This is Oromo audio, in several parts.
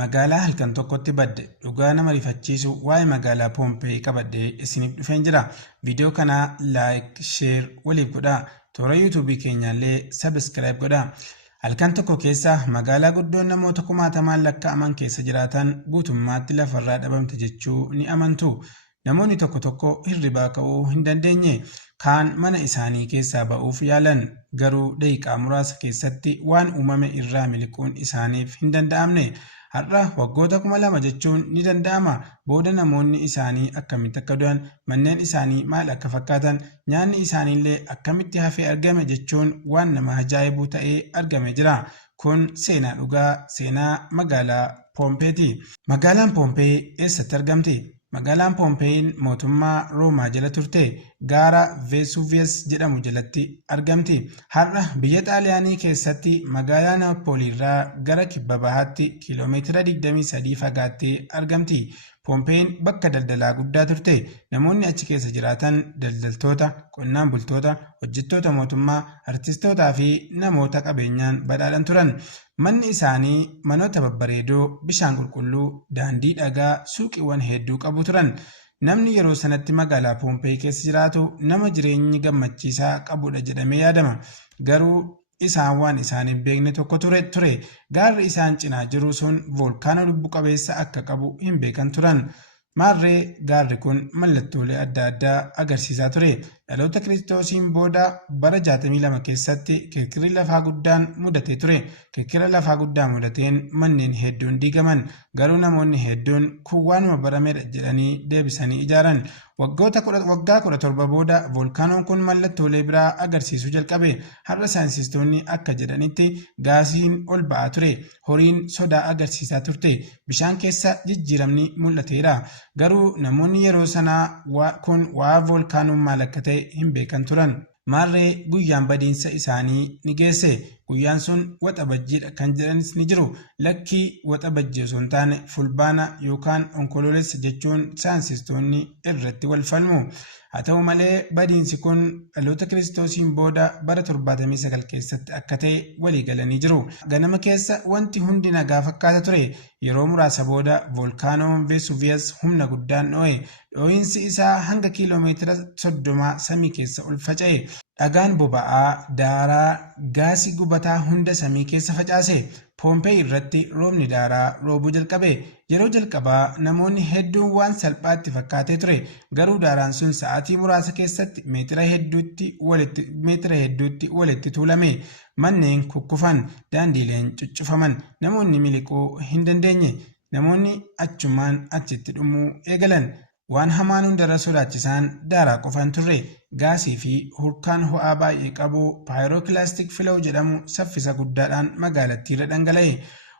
Magaalaa halkan tokkotti badde dhugaa nama rifachiisu waa'ee magaalaa Poompee qabadhee isiniif dhufeen jira. Viidiyoo kana laayik, sheer waliif godhaa. Toora yuutuubii keenyaallee sabiskiraayib godhaa. Halkan tokko keessa magaalaa guddoon namoota kumaatamaan lakkaa'aman keessa jiraatan guutummaatti lafarraa dhabamte jechuu ni amantu. Namoonni tokko tokko hirribaa ka'uu hin dandeenye. Kaan mana isaanii keessaa ba'uuf yaalan garuu daqiiqaa muraasa keessatti waan uumame irraa miliquun isaaniif hin danda'amne. Har'a waggoota 2000 jechuun ni danda'ama. Booda namoonni isaanii akkamitti akka du'an, manneen isaanii maal akka fakkaatan, nyaanni isaaniillee akkamitti hafee argame jechuun waan nama ajaa'ibu ta'ee argame jira. Kun seenaa dhugaa, seenaa magaalaa Poompeeti. Magaalaan Poompee eessatti argamti? Magaalaan Poompeen mootummaa Roomaa jala turte. Gaara Vesuvius jedhamu jalatti argamti. Har'a biyya Xaaliyaanii keessatti magaalaa Naapoolii irraa gara kibba bahaatti kiiloomeetira 23 fagaattee argamti. Poompeen bakka daldalaa guddaa turte. Namoonni achi keessa jiraatan daldaltoota, qonnaan bultoota, hojjettoota mootummaa, artistootaa fi namoota qabeenyaan badhaadhan turan. Manni isaanii manoota babbareedoo, bishaan qulqulluu, daandii dhagaa, suuqiiwwan hedduu qabu turan. Namni yeroo sanatti magaalaa Poompee keessa jiraatu nama jireenyi gammachiisaa qabudha jedhamee yaadama. Garuu isaan waan isaan hin beekne tokko ture. Gaarri isaan cinaa jiru sun voolkaanoo lubbu qabeessa akka qabu hin beekan turan. Maarree gaarri kun mallattoolee adda addaa agarsiisaa ture. Dhaloota Kiristoosiin booda bara 62 keessatti kirkirri lafaa guddaan mudatee ture. Kirkira lafaa guddaa mudateen manneen hedduun diigaman. Garuu namoonni hedduun kun waanuma barameedha jedhanii deebisanii ijaaran. Waggaa 17 booda voolkaanoon kun mallattoolee biraa agarsiisuu jalqabe. Har'a saayinsistoonni akka jedhanitti gaasiin ol ba'aa ture. Horiin sodaa agarsiisaa turte. Bishaan keessa jijjiiramni mul'ateera. Garuu namoonni yeroo sanaa kun waa voolkaanoon maal akka ta'e hin beekan turan. Maarree guyyaan badiinsa isaanii ni geesse. Guyyaan sun waxabajjiidha kan jedhanis ni jiru. Lakkii waxabajjii osoo hin taane fulbaana yookaan onkoloolessa jechuun saayinsistoonni irratti wal falmu. Haa ta'u malee badiinsi kun dhaloota Kiristoosiin booda bara 79 keessatti akka ta'e walii galanii jiru. Ganama keessa wanti hundi nagaa fakkaata ture. Yeroo muraasa booda voolkaanoon Vesuvius humna guddaan dho'e. Dho'iinsi isaa hanga kiiloomeetira 30 samii keessa ol faca'e. Dhagaan boba'aa, daaraa, gaasii gubataa hunda samii keessa facaase. Poompee irratti roobni daaraa roobuu jalqabe. Yeroo jalqabaa namoonni hedduun waan salphaatti fakkaatee ture. Garuu daaraan sun sa'aatii muraasa keessatti meetira hedduutti walitti tuulame. Manneen kukkufan, daandiileen cuccufaman, namoonni miliquu hin dandeenye. Namoonni achumaan achitti dhumuu eegalan. Waan hamaan hundarra sodaachisaan daaraa qofan turre. Gaasii fi hurkaan ho'aa baay'ee qabu paayirookilaastiik filoo jedhamu saffisa guddaadhaan magaalattiirra dhangala'e.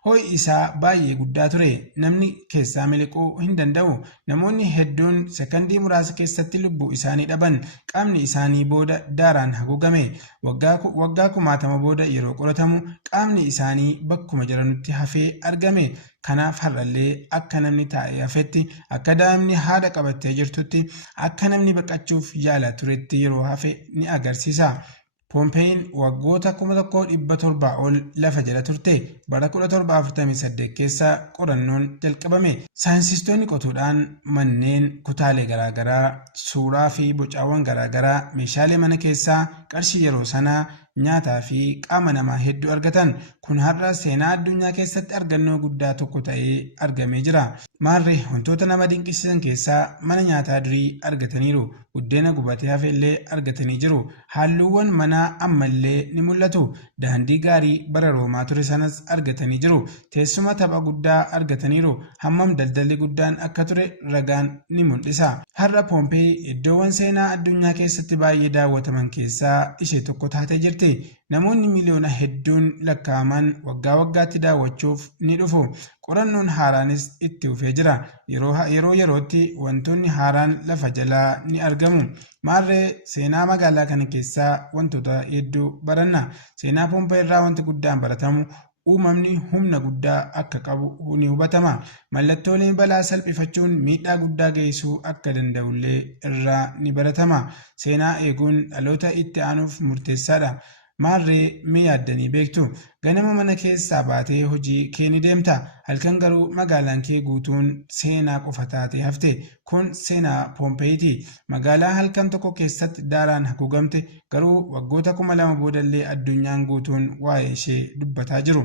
Ho'i isaa baay'ee guddaa ture. Namni keessaa miliquu hin danda'u. Namoonni hedduun sekandii muraasa keessatti lubbuu isaanii dhaban. Qaamni isaanii booda daaraan haguugame. Waggaa 1000 booda yeroo qoratamu qaamni isaanii bakkuma jiranutti hafee argame. Kanaaf har'allee akka namni taa'ee hafetti, akka daa'imni haadha qabattee jirtutti, akka namni baqachuuf yaalaa turetti yeroo hafe ni agarsiisa. Poompeen waggoota 1700 ol lafa jala turte. Bara 1748 keessa qorannoon jalqabame. Saayinsistoonni qotuudhaan manneen, kutaalee garaagaraa, suuraa fi bocaawwan garaagaraa, meeshaalee mana keessaa, qarshii yeroo sanaa, nyaataa fi qaama namaa hedduu argatan. Kun har'a seenaa addunyaa keessatti argannoo guddaa tokko ta'ee argamee jira. Maarree wantoota nama dinqisiisan keessaa mana nyaataa durii argataniiru. Buddeena gubatee hafellee argatanii jiru. Halluuwwan manaa ammallee ni mul'atu. Daandii gaarii bara Roomaa ture sanas argatanii jiru. Teessuma tapha guddaa argataniiru. Hammam daldalli guddaan akka ture ragaan ni mul'isa. Har'a Poompee iddoowwan seenaa addunyaa keessatti baay'ee daawwataman keessaa ishee tokko taatee jirti. Namoonni miliyoona hedduun lakkaa'aman waggaa waggaatti daawwachuuf ni dhufu. Qorannoon haaraanis itti fufee jira. Yeroo yerootti wantoonni haaraan lafa jalaa ni argamu. Maarree seenaa magaalaa kana keessaa wantoota hedduu baranna. Seenaa Poompee irraa wanti guddaan baratamu uumamni humna guddaa akka qabu ni hubatama. Mallattooleen balaa salphifachuun miidhaa guddaa geessisuu akka danda'ullee irraa ni baratama. Seenaa eeguun dhaloota itti aanuuf murteessaadha. maarree mee yaaddanii beektu? Ganama mana keessaa baatee hojii kee ni deemta. Halkan garuu magaalaan kee guutuun seenaa qofa taatee hafte. Kun seenaa Poompeeyiiti. Magaalaa halkan tokko keessatti daaraan haguugamte garuu waggoota 2000 boodallee addunyaan guutuun waa'ee ishee dubbataa jiru.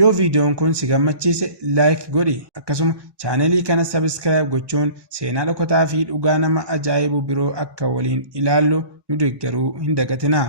Yoo viidiyoon kun si gammachiise laayik godhi. Akkasuma chaanelii kana sabiskiraayib gochuun seenaa dhokataa fi dhugaa nama ajaa'ibu biroo akka waliin ilaallu nu deeggaruu hin dagatinaa.